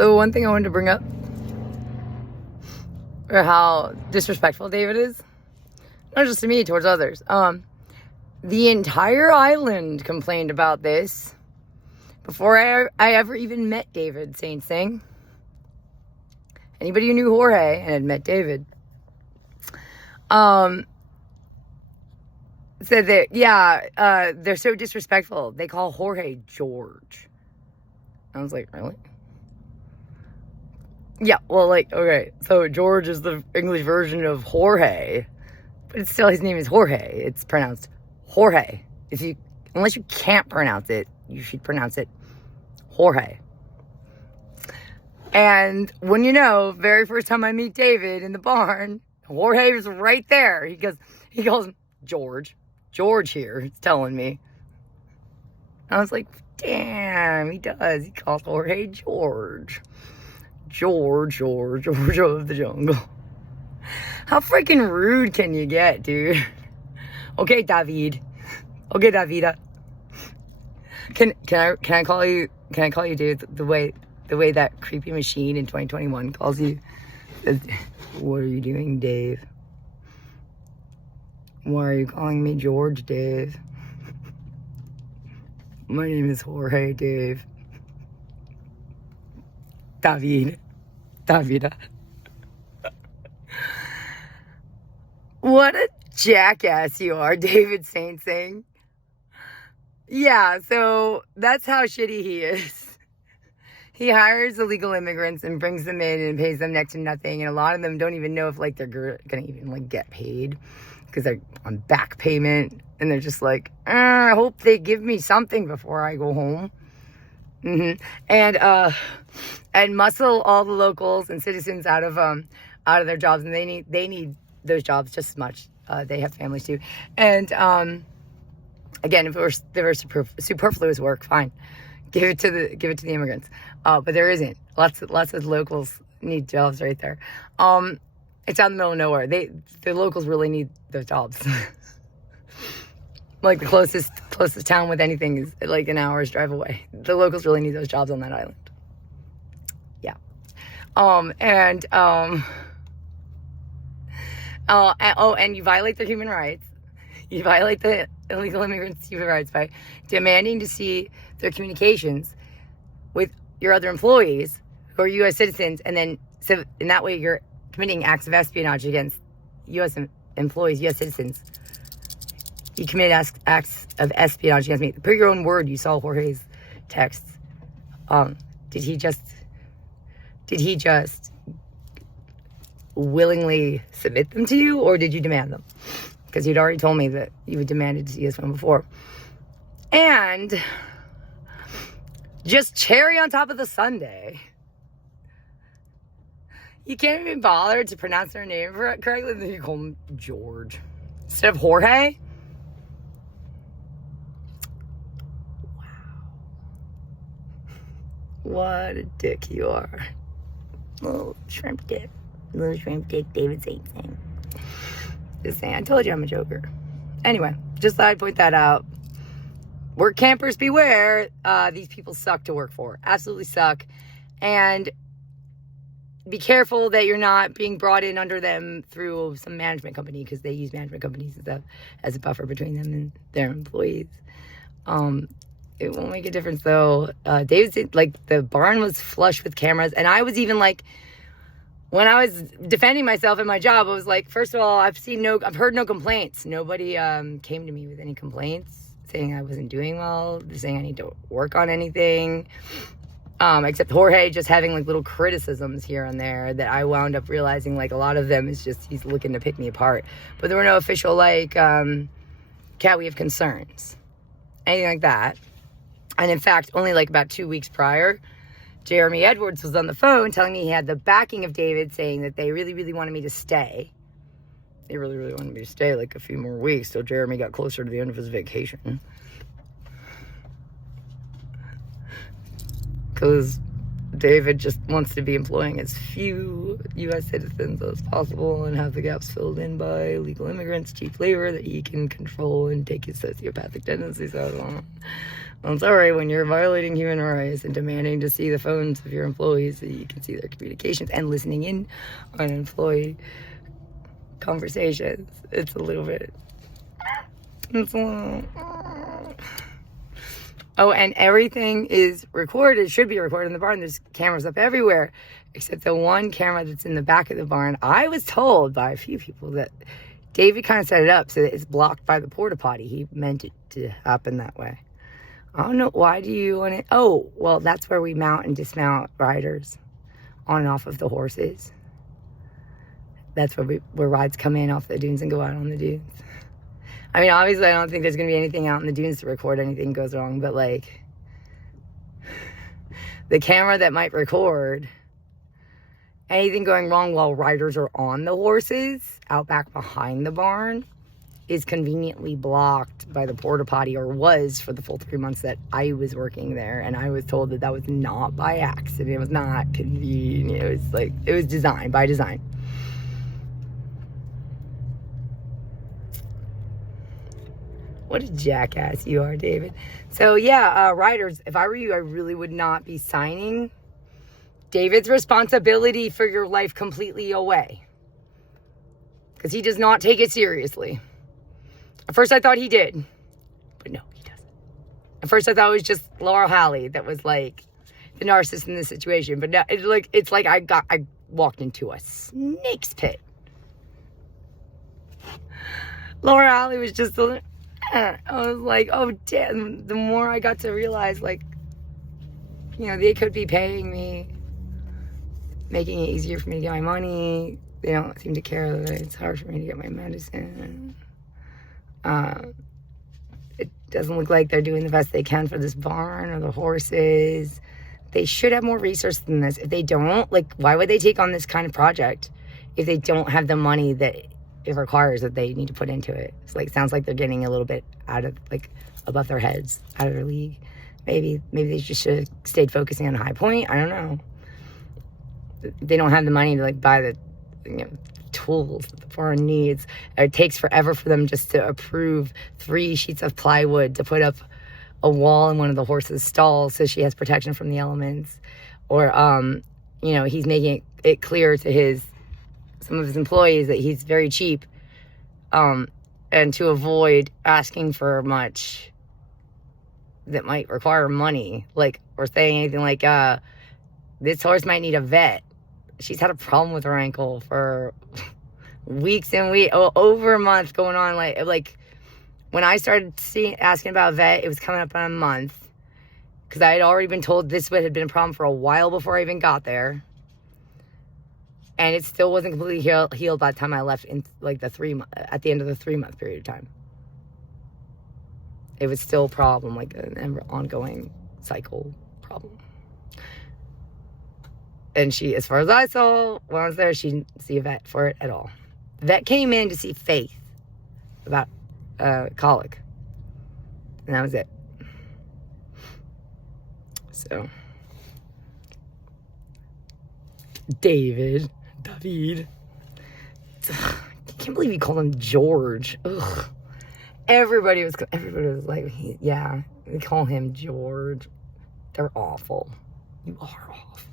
The one thing I wanted to bring up, or how disrespectful David is, not just to me, towards others. The entire island complained about this before I ever even met David, Saints thing. Anybody who knew Jorge and had met David, said that, yeah, they're so disrespectful. They call Jorge George. I was like, really? Yeah, well, like, okay, so George is the English version of Jorge, but it's still, his name is Jorge. It's pronounced Jorge. Unless you can't pronounce it, you should pronounce it Jorge. And when very first time I meet David in the barn, Jorge was right there. He calls him George. George here is telling me. I was like, damn, he does. He calls Jorge George. George of the jungle. How freaking rude can you get, dude? Okay, David. Okay, Davida. Can I call you dude, the way that creepy machine in 2021 calls you? What are you doing, Dave? Why are you calling me George, Dave? My name is Jorge, Dave. Davida. What a jackass you are, David Saint saying. Yeah, so that's how shitty he is. He hires illegal immigrants and brings them in and pays them next to nothing. And a lot of them don't even know if, like, they're going to even, like, get paid because they're on back payment. And they're just like, I hope they give me something before I go home. And muscle all the locals and citizens out of their jobs. And they need those jobs just as much. They have families too. And, again, if there were superfluous work, fine. Give it to the immigrants. But there isn't. Lots of locals need jobs right there. It's out in the middle of nowhere. The locals really need those jobs. Like the closest town with anything is like an hour's drive away. The locals really need those jobs on that island. Yeah. And you violate their human rights. You violate the illegal immigrants' human rights by demanding to see their communications with your other employees who are U.S. citizens, and then so in that way you're committing acts of espionage against U.S. employees, U.S. citizens. You commit acts of espionage against me. Per your own word, you saw Jorge's texts. Did he just willingly submit them to you, or did you demand them? Because you'd already told me that you had demanded to see this one before. And just cherry on top of the sundae, you can't even bother to pronounce their name correctly. Then you call him George instead of Jorge. Wow. What a dick you are. Little shrimp dick David Saint thing. Just saying, I told you I'm a joker. Anyway, just thought I'd point that out. Work campers beware. These people suck to work for. Absolutely suck. And be careful that you're not being brought in under them through some management company, because they use management companies as a buffer between them and their employees. It won't make a difference though. David, like, the barn was flush with cameras, and I was even like, when I was defending myself in my job, I was like, first of all, I've heard no complaints. Nobody came to me with any complaints saying I wasn't doing well, saying I need to work on anything. Except Jorge just having like little criticisms here and there that I wound up realizing, like, a lot of them is just he's looking to pick me apart. But there were no official, like, Kat, we have concerns. Anything like that. And in fact, only like about 2 weeks prior, Jeremy Edwards was on the phone telling me he had the backing of David, saying that they really, really wanted me to stay. They really, really wanted me to stay like a few more weeks till Jeremy got closer to the end of his vacation. Because David just wants to be employing as few U.S. citizens as possible and have the gaps filled in by legal immigrants, cheap labor that he can control and take his sociopathic tendencies out on. I'm sorry, when you're violating human rights and demanding to see the phones of your employees so you can see their communications and listening in on employee conversations, it's a little bit... Oh, and everything is recorded, should be recorded in the barn. There's cameras up everywhere, except the one camera that's in the back of the barn. I was told by a few people that David kind of set it up so that it's blocked by the porta potty. He meant it to happen that way. I don't know, why do you want it? Oh, well, that's where we mount and dismount riders on and off of the horses. That's where rides come in off the dunes and go out on the dunes. I mean, obviously, I don't think there's going to be anything out in the dunes to record anything goes wrong, but, like, the camera that might record anything going wrong while riders are on the horses out back behind the barn is conveniently blocked by the porta potty, or was for the full 3 months that I was working there, and I was told that that was not by accident. It was not convenient. It was, like, it was designed, by design. What a jackass you are, David. So, yeah, riders, if I were you, I really would not be signing David's responsibility for your life completely away. Because he does not take it seriously. At first, I thought he did. But no, he doesn't. At first, I thought it was just Laurel Halley that was, like, the narcissist in this situation. But now, it's like I walked into a snake's pit. Laurel Halley was just... I was like, oh, damn. The more I got to realize, like, you know, they could be paying me, making it easier for me to get my money. They don't seem to care that it's hard for me to get my medicine. It doesn't look like they're doing the best they can for this barn or the horses. They should have more resources than this. If they don't, like, why would they take on this kind of project if they don't have the money that it requires that they need to put into it? It's like, sounds like they're getting a little bit out of, like, above their heads, out of their league. Maybe they just should have stayed focusing on High Point. I don't know. They don't have the money to, like, buy the, you know, tools that the farm needs. It takes forever for them just to approve 3 sheets of plywood to put up a wall in one of the horses' stalls so she has protection from the elements. Or, you know, he's making it clear to some of his employees that he's very cheap, and to avoid asking for much that might require money, like, or saying anything like, this horse might need a vet. She's had a problem with her ankle for weeks and weeks, over a month going on. Like when I started asking about a vet, it was coming up on a month, because I had already been told this had been a problem for a while before I even got there. And it still wasn't completely healed by the time I left in, like, at the end of the 3-month period of time. It was still a problem, like an ongoing cycle problem. And she, as far as I saw when I was there, she didn't see a vet for it at all. The vet came in to see Faith about colic. And that was it. So, David. I can't believe you called him George. Ugh. Everybody was like, yeah, they call him George. They're awful. You are awful.